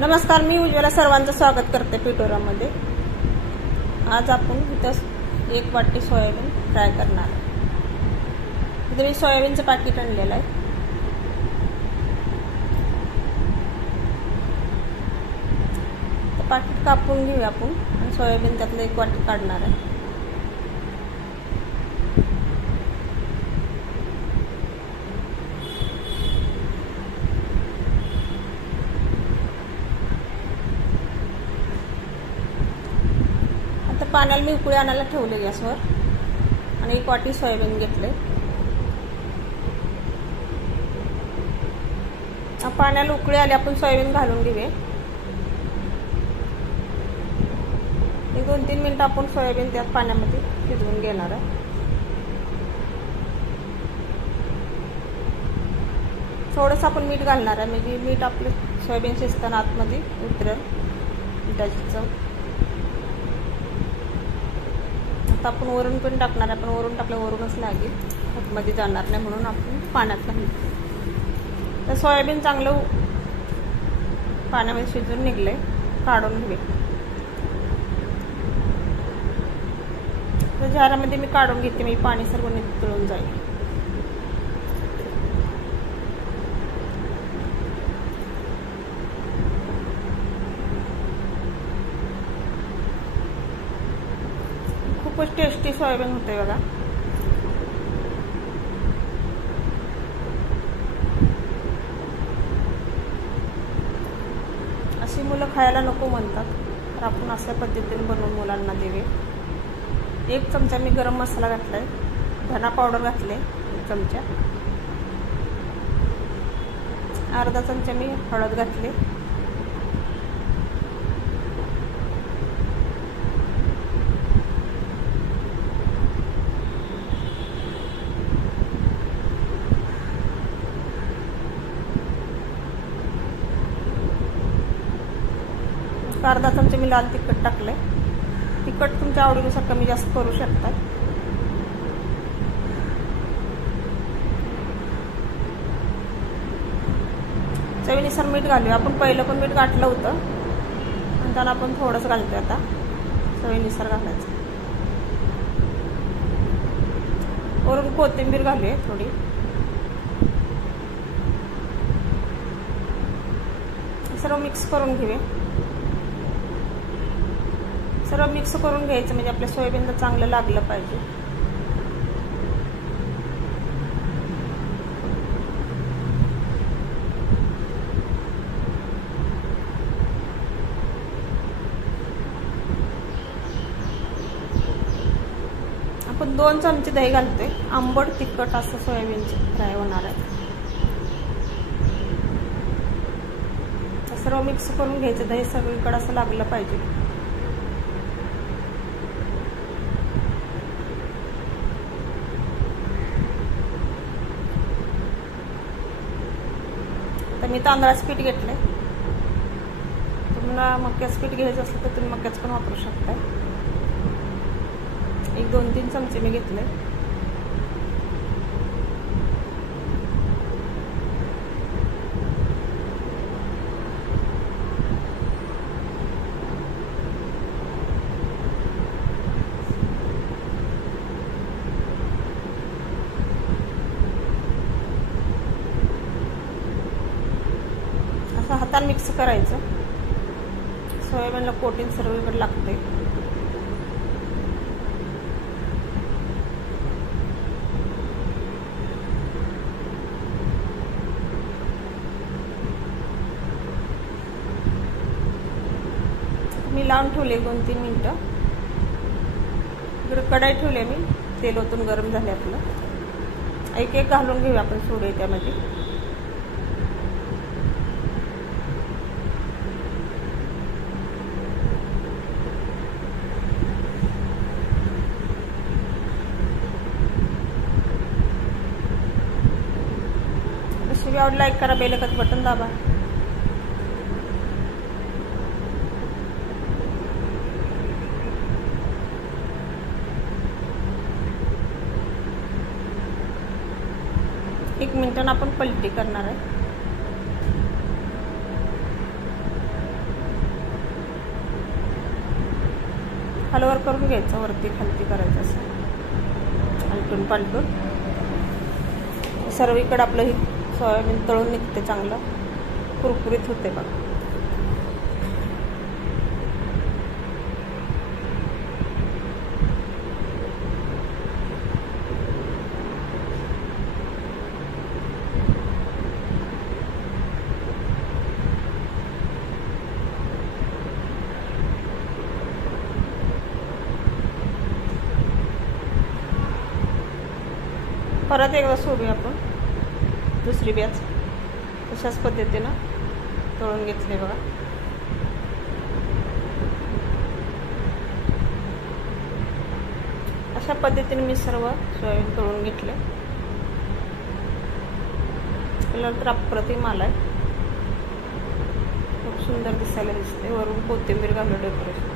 नमस्कार, मी उज्ज्वला सर्वांचं स्वागत करते पिठोरामध्ये। आज आपण इथं 1 वाटी सोयाबीन फ्राय करणार आहे। इथे मी सोयाबीनचं पाकिट आणलेलं आहे। तर पाकिट कापून घेऊया आपण आणि सोयाबीन त्यातलं 1 वाटी काढणार आहे। पाण्याला मी उकळी आणायला ठेवले गॅसवर आणि 1 वाटी सोयाबीन घेतले। पाण्याला उकळी आली, आपण सोयाबीन घालून घेऊया। 2-3 मिनिटं आपण सोयाबीन त्या पाण्यामध्ये शिजवून घेणार आहे। थोडंसं आपण मीठ घालणार आहे, म्हणजे मीठ आपलं सोयाबीन शिजताना आतमध्ये उतरेल मिठाची चव। आता आपण वरून पण टाकणार आहे, पण वरून टाकलं वरूनच लागेल, आतमध्ये जाणार नाही, म्हणून आपण पाण्यात घालू। तर सोयाबीन चांगलं पाण्यामध्ये शिजून निघले, काढून घेऊ। तर जारामध्ये मी काढून घेते, मी पाणी सर्व निथळून जाईल। खूपच टेस्टी सोयाबीन होते बघा। अशी मुलं खायला नको म्हणतात, तर आपण अशा पद्धतीने बनवून मुलांना देवे। 1 चमचा मी गरम मसाला घातलाय, धना पावडर घातले 1 चमचा, अर्धा चमचा मी हळद घातले, अर्धा चमचा मी लाल तिखट टाकले। तिखट तुमच्या आवडीनुसार कमी जास्त करू शकता। चवीनुसार मीठ घालूया। आपण पहिलं पण मीठ घातलं होतं, आणि त्याला आपण थोडंसं घालतोय, आता चवीनुसार घालायचं। वरून कोथिंबीर घालूया थोडी। सर्व मिक्स करून घेऊया। सर्व मिक्स करून घ्यायचं, म्हणजे आपल्या सोयाबीनला चांगलं लागलं पाहिजे। आपण 2 चमचे दही घालतोय, आंबट तिखट असं सोयाबीनचे फ्राय होणार आहे। सर्व मिक्स करून घ्यायचं, दही सगळीकडे असं लागलं पाहिजे। तर मी तांदळाचं पीठ घेतलंय, तुम्हाला मक्याचं पीठ घ्यायचं असलं तर तुम्ही मक्याचं पण वापरू शकता। 1-2-3 चमचे मी घेतले। हाताने मिक्स करायचं, सोयाबीनला कोटिंग सर्वीकडे लागते। मी लावून ठेवले 2-3 मिनिटं। इकडे कढई ठेवले मी, तेल ओतून गरम झाले आपलं। 1-1 घालून घेऊया आपण सोडे त्यामध्ये। रेसिपी आवडली लाईक करा, बेल आयकॉन बटन दाबा। एक मिनिटानं आपण पलटी करणार आहे। हलवर करून घ्यायचं, वरती खालती करायचं असं आलटून पालटून. सर्वीकडे आपलं ही सोयाबीन तळून निघते, चांगलं कुरकुरीत होते बघा. परत एकदा सोडूया आपण दुसरी बॅच. तशाच पद्धतीनं तळून घेतले बघा. अशा पद्धतीने मी सर्व सोयाबीन तळून घेतले. कलर तर अप्रतिम आलाय, खूप सुंदर दिसायला दिसते. वरून कोथिंबीर घालून डेकोरेशन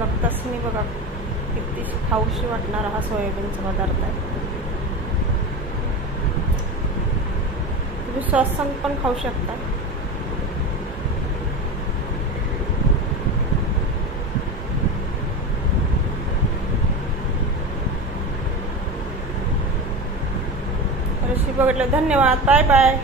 बघताच मी बघा किती खाऊशी वाटणारा हा सोयाबीनचा पदार्थ आहे. तुम्ही सॉस संग पण खाऊ शकता. रेसिपी बघितलं, धन्यवाद, बाय बाय.